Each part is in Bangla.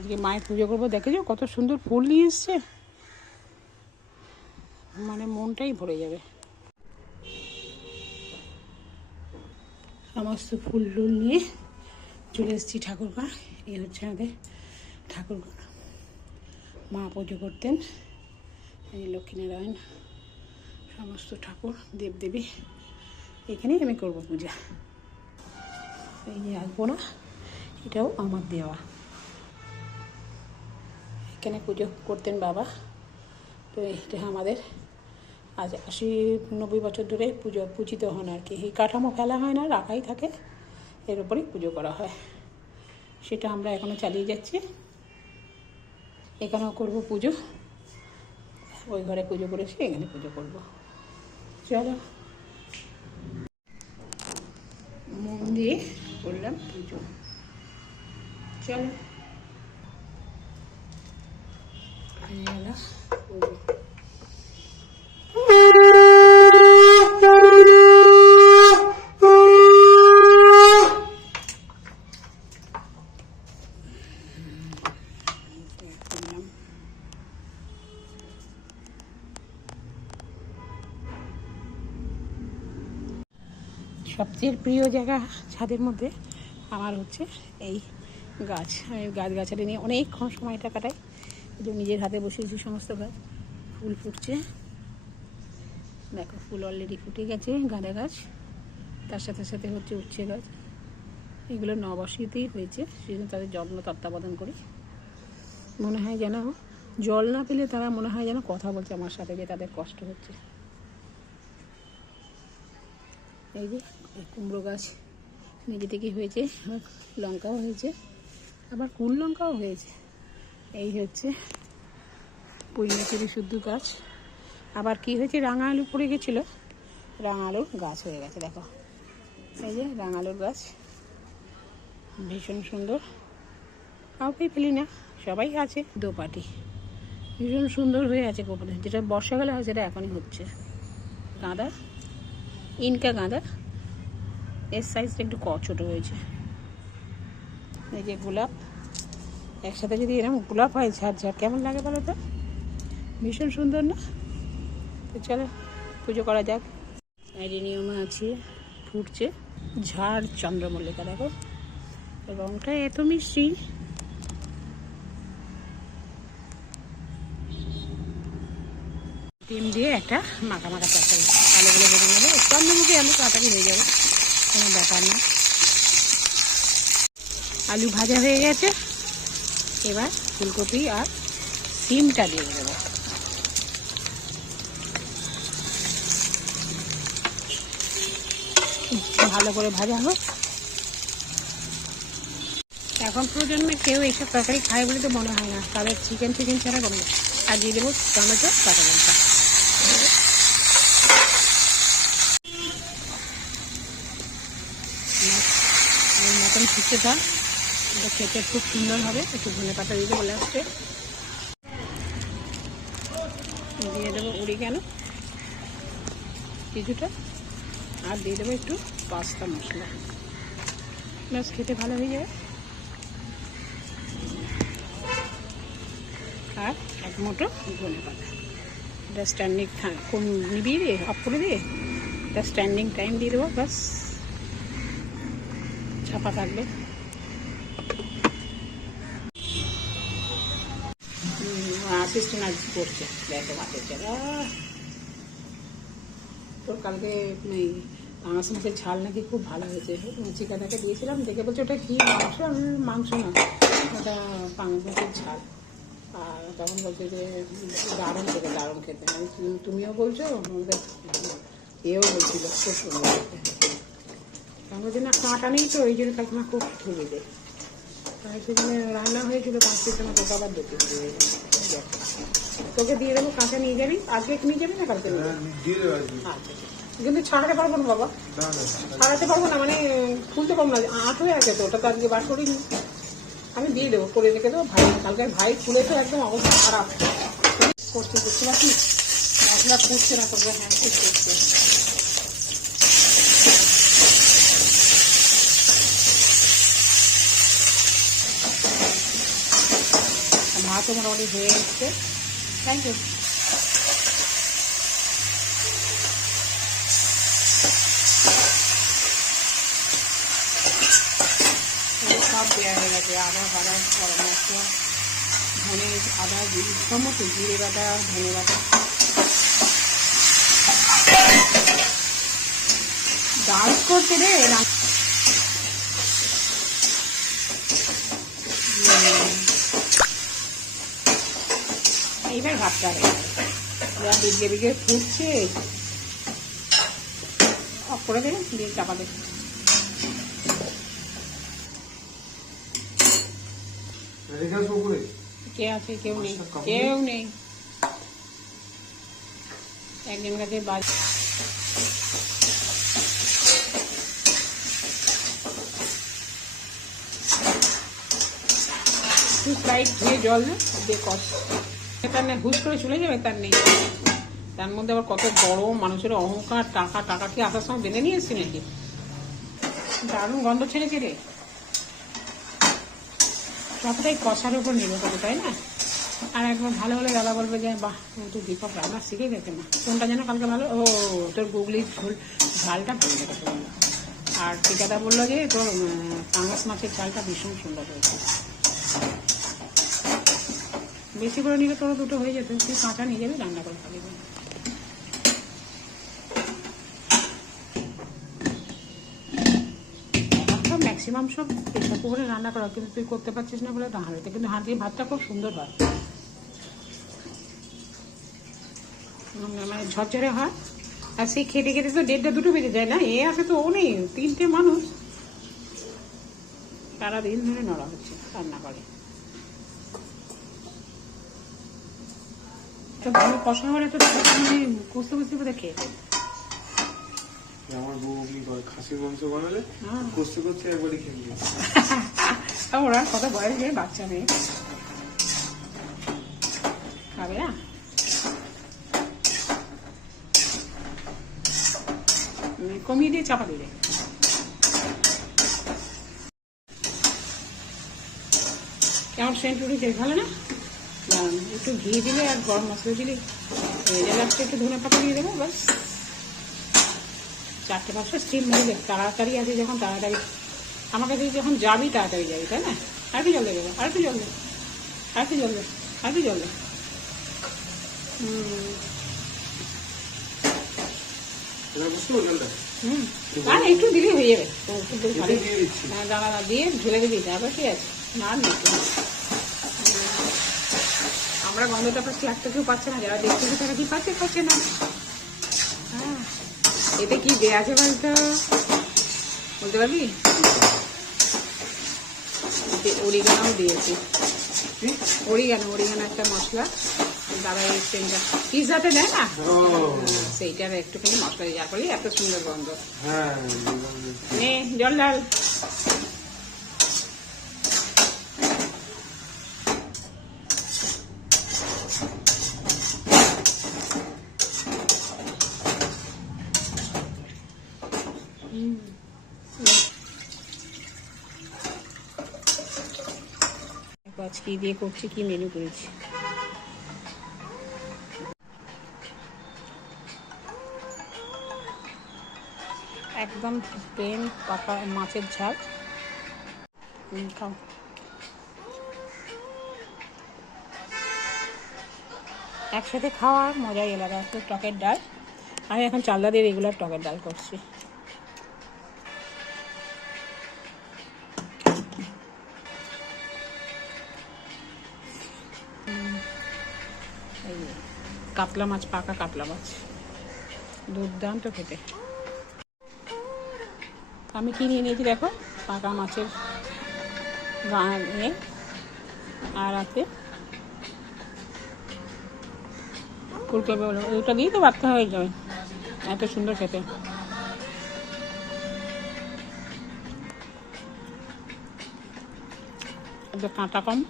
আজকে মায়ের পুজো করবো। দেখেছো কত সুন্দর ফুল নিয়ে এসছে, মানে মনটাই ভরে যাবে। সমস্ত ফুল টুল নিয়ে চলে এসেছি ঠাকুরঘর। এই হচ্ছে আমাদের ঠাকুরঘর। মা পুজো করতেন, এই লক্ষ্মীনারায়ণ সমস্ত ঠাকুর দেবদেবী এখানেই আমি করব পূজা। এই যে আসবো না, এটাও আমার দেওয়া। এখানে পুজো করতেন বাবা। তো এটা আমাদের আজ 80-90 বছর ধরে পূজিত হন আর কি। এই কাঠামো ফেলা হয় না, রাখাই থাকে, এর উপরেই পুজো করা হয়। সেটা আমরা এখনও চালিয়ে যাচ্ছি। এখানেও করব পুজো, ওই ঘরে পুজো করেছি, এখানে পুজো করব। চলো মন দিয়ে করলাম পুজো। চলো হয়ে গেল পুজো। সবচেয়ে প্রিয় জায়গা ছাদের মধ্যে আমার হচ্ছে এই গাছ। আমি গাছগাছালি নিয়ে অনেকক্ষণ সময়টা কাটাই। কিন্তু নিজের হাতে বসিয়েছি সমস্ত গাছ। ফুল ফুটছে, দেখো ফুল অলরেডি ফুটে গেছে। গাঁদা গাছ, তার সাথে সাথে হচ্ছে উচ্ছে গাছ। এগুলো নববর্ষেতেই হয়েছে, সেজন্য তাদের যত্ন তত্ত্বাবধান করি। মনে হয় যেন জল না পেলে তারা মনে হয় যেন কথা বলছে আমার সাথে, যে তাদের কষ্ট হচ্ছে। এই যে কুমড়ো গাছ নিজে থেকেই হয়েছে, লঙ্কাও হয়েছে, আবার কুল লঙ্কাও হয়েছে। এই হচ্ছে পুঁইমেচেরি শুদ্ধ গাছ। আবার কি হয়েছে, রাঙা আলু পড়ে গেছিলো, রাঙা আলুর গাছ হয়ে গেছে। দেখো এই যে রাঙা আলুর গাছ, ভীষণ সুন্দর। কাউকেই ফেলি না, সবাই আছে। দোপাটি ভীষণ সুন্দর হয়ে আছে গোপনে, যেটা বর্ষাকালে হয় সেটা এখনই হচ্ছে। গাঁদা, ইনকা গাঁদা, এর সাইজটা একটু ছোটো হয়েছে। এই যে গোলাপ, একসাথে যদি এরকম গোলাপ হয় ঝাড় ঝাড়, কেমন লাগে বলো তো? ভীষণ সুন্দর না? তো চলো পুজো করা যাক। অ্যাডিনিয়ামা আছে, ফুটছে। ঝাড় চন্দ্রমল্লিকা, দেখো রঙটা এত মিষ্টি। ডিম দিয়ে একটা মাখা মাখা তরকারি, আলুগুলো ভেজে নেবো। চন্দ্রমুখী আলু তাড়াতাড়ি হয়ে যাবে, কোনো ব্যাপার না। আলু ভাজা হয়ে গেছে, এবার ফুলকপি আর সিমটা দিয়ে দেবো। ভালো করে ভাজা হোক। এখন প্রজন্মে কেউ এইসব তরকারি খায় বলে তো মনে হয় না, তাদের চিকেন ছাড়া করবে। আর দিয়ে দেবো টমেটো, কাঁচা লঙ্কা। মটন ফুটতে থাক, এটা খেতে খুব সুন্দর হবে। একটু ধনে পাতা দিয়ে দেবো লাস্টে, দিয়ে দেবো অরিগানো কিছুটা, আর দিয়ে দেবো একটু পাস্তা মশলা। ব্যাস, খেতে ভালো হয়ে যাবে। আর এক মুঠো ধনে পাতা। এটা স্ট্যান্ডিং নিবিয়ে দিয়ে অফ করে দিয়ে এটা স্ট্যান্ডিং টাইম দিয়ে দেবো। ব্যাস, ছাপা থাকবে। অ্যাসিস্ট্যান্ট আজ করছে, দেখো মাছের চারা। তোর কালকে পাঙাশ মাছের ঝাল নাকি খুব ভালো হয়েছে। চিকাটাকে দিয়েছিলাম, দেখে বলছে ওটা কি মাংস? আমি মাংস না, ওটা পাঙাশ মাছের ঝাল। আর তখন বলছে যে দারুণ খেতে। আমি তুমিও বলছো, আমাদের এও বলছিল খুব সুন্দর খেতে। আমার জন্য কাঁটা নেই তো, এই জন্য কাকিমা খুব ঠেকে দেয়। তাই সেখানে রান্না হয়েছিল 5 পিস, তোকে আবার 2 পিস দিয়ে দেবো। তোকে দিয়ে দেবো, কাঁচা নিয়ে যাবি। আজকে নিয়ে যাবি না কালকে নিয়ে যাবি? আচ্ছা, কিন্তু ছাড়াতে পারবো না বাবা, ছাড়াতে পারবো না, মানে খুলতে পারবো না, আট হয়ে আছে তো। ওটা তো আজকে বার করিনি, আমি দিয়ে দেবো, করে রেখে দেবো। কালকে ভাই খুলে তো একদম অবস্থা খারাপ করছে। দেখতে পাচ্ছি মশলা ফুটছে না, তোকে হ্যাঁ ঠিক করছে। ভাতও মোটামুটি হয়ে এসছে। Thank you. সব দেওয়া হয়ে গেছে, আদা ফাদা গরম মশলা ধনে আদা সমস্ত জিরে বাটা ধনে বাটা। ডান্স করছে রে। এইবার ভাতটা হয়ে যা বিঘে বিঘে ফুটছে, অফ করে দেবেন, দিয়ে চাপা দেবেন। কে আছে? কেউ নেই, কেউ নেই। একজন কাছে বাজ স্লাইড ধুয়ে জল দিয়ে কষ, তার নেই হুস করে চলে যাবে, তার নেই। তার মধ্যে আবার কত গরম, মানুষের অহংকার, টাকা টাকা কি আসার সময় বেঁধে নিয়ে এসছি নাকি? দারুণ গন্ধ ছেড়েছে রে। সবটাই কষার উপর নির্ভর করে, তাই না? আর একবার ভালো হলে দাদা বলবে যে বাহ তো দীপক রান্না শিখে গেছে না। কোনটা যেন কালকে ভালো, ও তোর গুগলির ঝালটা ভালো লেগেছে বললো। আর টিকাদা বললো যে তোর পাঙ্গাস মাছের ঝালটা ভীষণ সুন্দর হয়েছে। বেশি করে নিলে তোর দুটো হয়ে যেত, তুই কাঁচা নিয়ে যাবি, রান্না করে খাবি। ম্যাক্সিমাম সব প্রেশার কুকারে রান্না করা, কিন্তু তুই করতে পারছিস না বলে হাঁড়িতে, কিন্তু হাঁড়ির ভাতটা খুব সুন্দর হয়, মানে ঝরঝরে হয়। আর সেই খেতে খেতে তো 1:30 2 বেজে যায় না? এ আসে তো ও নেই, 3টে মানুষ সারাদিন ধরে নড়া হচ্ছে রান্না করে। তো ভালো কষা হলে তো মানে কষতে কষতে করে খেয়ে আমার বউ খাসির মাংস বানালে কষতে করতে একবারই খেয়ে নিয়ে ওরা কত বয়স গিয়ে বাচ্চা মেয়ে খাবে না। কমিয়ে দিয়ে চাপা দিলে কেমন সেন্ট উঠেছে, ভালো না? একটু ঘি দিলে আর গরম মশলা দিলে হয়ে যাবে। একটু ধনে পাতা দিয়ে দেবো, ব্যাস 4-5টা স্টিম মেরে তাড়াতাড়ি আছে যখন, তাড়াতাড়ি আমার কাছে যখন যাবি তাড়াতাড়ি যাবি, তাই না? আর একটু জল দেবো, আর একটু জল দে, আর একটু জল দে, আর একটু জল দে। আর একটু দিলেই হয়ে যাবে, দানা দিয়ে ঝুলে দিবি, তারপর ঠিক আছে। না আমরা গন্ধটা পাচ্ছি, একটা কেউ পাচ্ছে না, যারা দেখতেছে তারা কি পাচ্ছে, পাচ্ছে না। হ্যাঁ, এতে কি দেয়া আছে বলতো, বলতে পারবি? অরিগানো দিয়েছি, অরিগানো একটা মশলা দাদা এই পিৎজাতে দেয় না, সেইটার একটুখানি মশলা দিয়ে, যার ফলে এত সুন্দর গন্ধ। নে জল ডাল। আজ কি দিয়ে করছি, কি মেনু করেছি। একদম প্লেন পাকা মাছের ঝাল, খাও। একসাথে খাওয়ার মজাই আলাদা। একটু টকের ডাল, আমি এখন চালদা দিয়ে রেগুলার টকের ডাল করছি। কাতলা মাছ, পাকা কাতলা মাছ, দুর্দান্ত খেতে। আমি কি নিয়ে নিয়েছি দেখো, পাকা মাছের নিয়ে, আর আছে ফুলকপি, ওটা দিয়ে তো বাচ্চা হয়ে যাবে, এত সুন্দর খেতে। কাঁটা কম,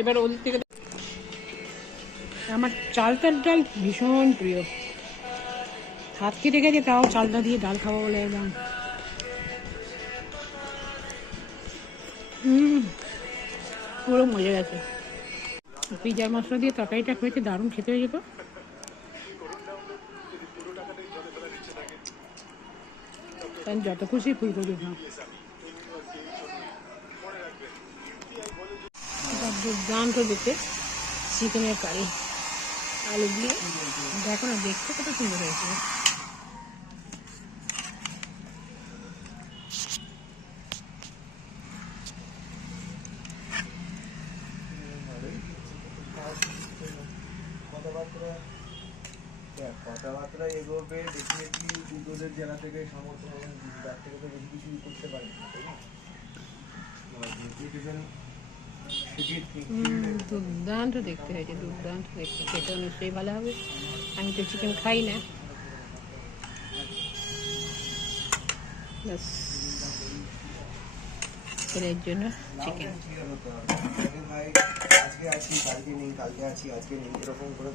এবার ওদিক থেকে। আমার চালতার ডাল ভীষণ প্রিয়, হাত কেটে গেছে তাও চালটা দিয়ে ডাল খাবো বলে একদম পুরো মজা গেছে। পিজা মশলা দিয়ে তরকারিটা হয়েছে, দারুণ খেতে হয়ে যেত। কারণ যত খুশি ফুলকপি খাও। দুর্দান্ত দেখতে চিকেনের কারি, আলু দিয়ে দেখো না, দেখতে কত সুন্দর হয়েছে। কথাবার্তা এগোবে ডেফিনেটলি দুটোদের জেলা থেকে সমর্থন এবং তার থেকে তো বেশি কিছু করতে পারি না, তাই না? দুর্দান্ত দেখতে হয়েছে, দুর্দান্ত দেখতে। খেতেও নিশ্চয়ই ভালো হবে। আমি তো চিকেন খাই না। ব্যাস, ছেলের জন্য চিকেন। ভাই আজকে আছি কালকে নেই, কালকে আছি আজকে নেই, এরকম করে